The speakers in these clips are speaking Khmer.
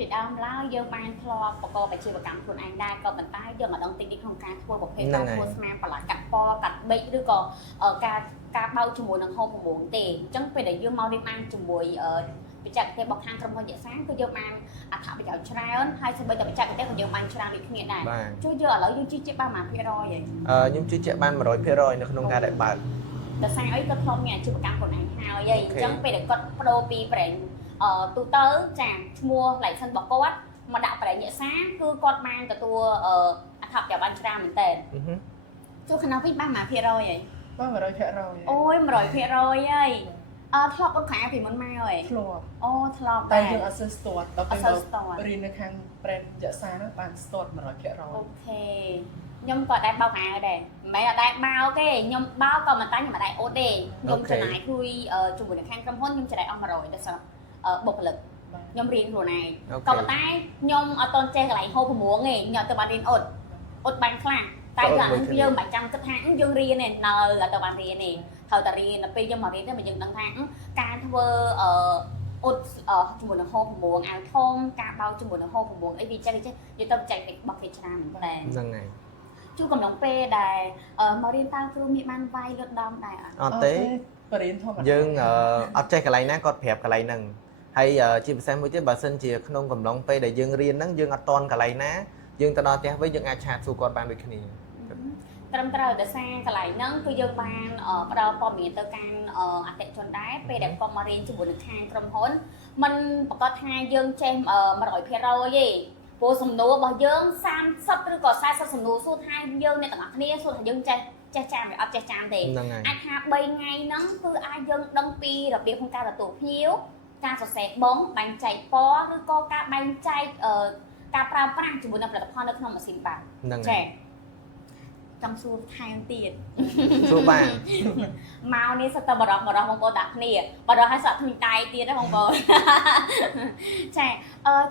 ពីដើមឡើយយើងបានធ្លាប់បកបជាកម្មខ្លួនឯងដែរក៏ប៉ុន្តែយើងមិនដឹងតិចក្នុងការធ្វើប្រភេទការធ្វើស្មាបន្លាច់កាត់ពណ៌កាត់ប៊ិចឬក៏ការបើកជាមួយនឹងហូបប្រមងទេអញ្ចឹងពេលដែលយើងមករៀនបានជាមួយបច្ចេកទេសរបស់ខាងក្រុមហ៊ុនយសាគឺយើងបានអត្ថប្រយោជន៍ច្រើនហើយសូម្បីតែបច្ចេកទេសក៏យើងបានច្រើនដូចគ្នាដែរជួយយើងឥឡូវយើងជឿជាក់បានប៉ុន្មាន%ហើយខ្ញុំជឿជាក់បាន100%នៅក្នុងការដែលបើកដោយសារអីគាត់ធ្លាប់មានអាជីវកម្មខ្លួនឯងហើយអញ្ចឹងពេលដែលគាត់បដូរពីប្រេងទូទៅចាឈ្មោះ license របស់គាត់មកដាក់ប្រេងយសាគឺគាត់បានទទួលអត្ថប្រយោជន៍បានច្រើនមែនតើចូលខាងនោះវិញបានប៉ុន្មាន%ហើយបាន100%អូយ100%ហើយធ្លាប់អត់ខែពីមុនមកហើយធ្លាប់អូធ្លាប់តែយើងអត់សូវស្ទាត់ដល់ពេលរៀននៅខាង brand យសាហ្នឹងបានស្ទាត់100%អូខេខ្ញុំក៏ដែរបោកអាវដែរមិនមែនអត់ដែរបោកទេខ្ញុំបោកក៏មិនតែខ្ញុំមិនដែរអូតទេខ្ញុំចំណាយជួយជាមួយនឹងខាងក្រុមហ៊ុនខ្ញុំចំណាយអស់100ដល់សម្រាប់បុគ្គលិកខ្ញុំរៀនខ្លួនឯងក៏ប៉ុន្តែខ្ញុំអត់តន់ចេះកន្លែងហូបប្រមងទេខ្ញុំទៅបានរៀនអត់បាញ់ខ្លះតែយើងមិនចាំគិតថាយើងរៀនទេនៅអត់ទៅបានរៀនទេត្រូវតែរៀនដល់ពេលយើងមករៀនទៅយើងដឹងថាការធ្វើអត់ជាមួយនឹងហូបប្រមងអាវធំការបោកជាមួយនឹងហូបប្រមងអីវាចេះយើងទៅចែករបស់គេច្រើនមែនហ្នឹងហើយជួកំឡុងពេលដែលមករៀនតើគ្រូមានបានវាយលុតដំដែរអត់ទេបរិញ្ញាធម្មតាយើងអត់ចេះកន្លែងណាគាត់ប្រាប់កន្លែងហ្នឹងហើយជាពិសេសមួយទៀតបើសិនជាក្នុងកំឡុងពេលដែលយើងរៀនហ្នឹងយើងអត់តន់កន្លែងណាយើងទៅដល់ផ្ទះវិញយើងអាចឆាតសួរគាត់បានដូចគ្នាត្រឹមត្រូវដោយសារកន្លែងហ្នឹងគឺយើងបានផ្ដល់ព័ត៌មានទៅកាន់អតិថិជនដែរពេលដែលគាត់មករៀនជាមួយនឹងខាងក្រុមហ៊ុនมันប្រកាសថាយើងចេះ100%ទេព្រោះសំណួររបស់យើង30ឬក៏40សំណួរសួរថាយើងអ្នកទាំងអស់គ្នាសួរថាយើងចេះចាំឬអត់ចេះចាំទេអាចថា3ថ្ងៃហ្នឹងគឺអាចយើងដឹងពីរបៀបក្នុងការទទួលភ្ញៀវការសរសេរបងបែងចែកពណ៌ឬក៏ការបែងចែកការប្រើប្រាស់ជាមួយនឹងផលិតផលនៅក្នុងម៉ាស៊ីនបាក់ចា៎ចង់សួរថែមទៀតសួរបានមកនេះសិតតែបរោះបងប្អូនដាក់គ្នាបរោះឲ្យសក់ធ្មេញដៃទៀតណាបងប្អូនចា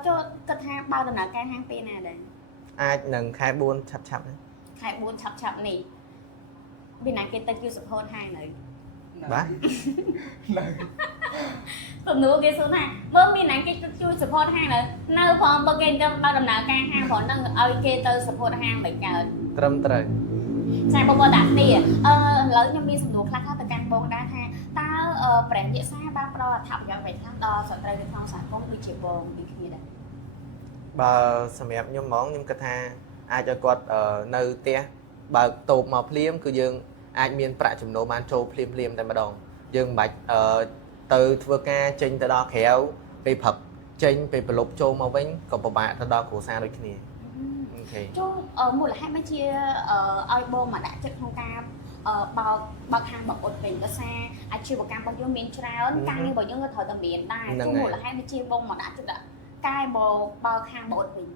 ចូលគិតថាបើដំណើរការហាងពេលណាដែរអាចនឹងខែ4ឆាប់ខែ4ឆាប់នេះពីណាគេទៅជួយ support ហាងនៅបាទសំណួរគេសួរថាមើលមានណាគេជួយ support ហាងនៅផងបើគេទៅបើដំណើរការហាងផងនឹងឲ្យគេទៅ support ហាងមិនកើតត្រឹមត្រូវចាបងប្អូនតាគ្នាឥឡូវខ្ញុំមានសំណួរខ្លះៗទៅកាន់បងដែរថាតើប្រេងយសាបានផ្ដល់អត្ថប្រយោជន៍អ្វីខ្លះដល់ស្ត្រីនៅក្នុងសហគមន៍ដូចជាបងពីគ្នាដែរបើសម្រាប់ខ្ញុំហ្មងខ្ញុំគិតថាអាចឲ្យគាត់នៅផ្ទះបើកតូបមកភ្លាមគឺយើងអាចមានប្រាក់ចំណូលបានចូលភ្លាមតែម្ដងយើងមិនបាច់ទៅធ្វើការចេញទៅដល់ក្រៅពេលព្រឹកចេញពេលប្រឡប់ចូលមកវិញក៏ពិបាកទៅដល់គ្រួសារដូចគ្នាអូខេចូលមូលហេតុមិនជាឲ្យបងមកដាក់ចិត្តក្នុងការបើកហាងបងអ៊ុតវិញដោយសារអាជីវកម្មរបស់យើងមានច្រើនការងាររបស់យើងក៏ត្រូវតែមានដែរចូលមូលហេតុមិនជាបងមកដាក់ចិត្តកែបើកហាងបងអ៊ុតវិញ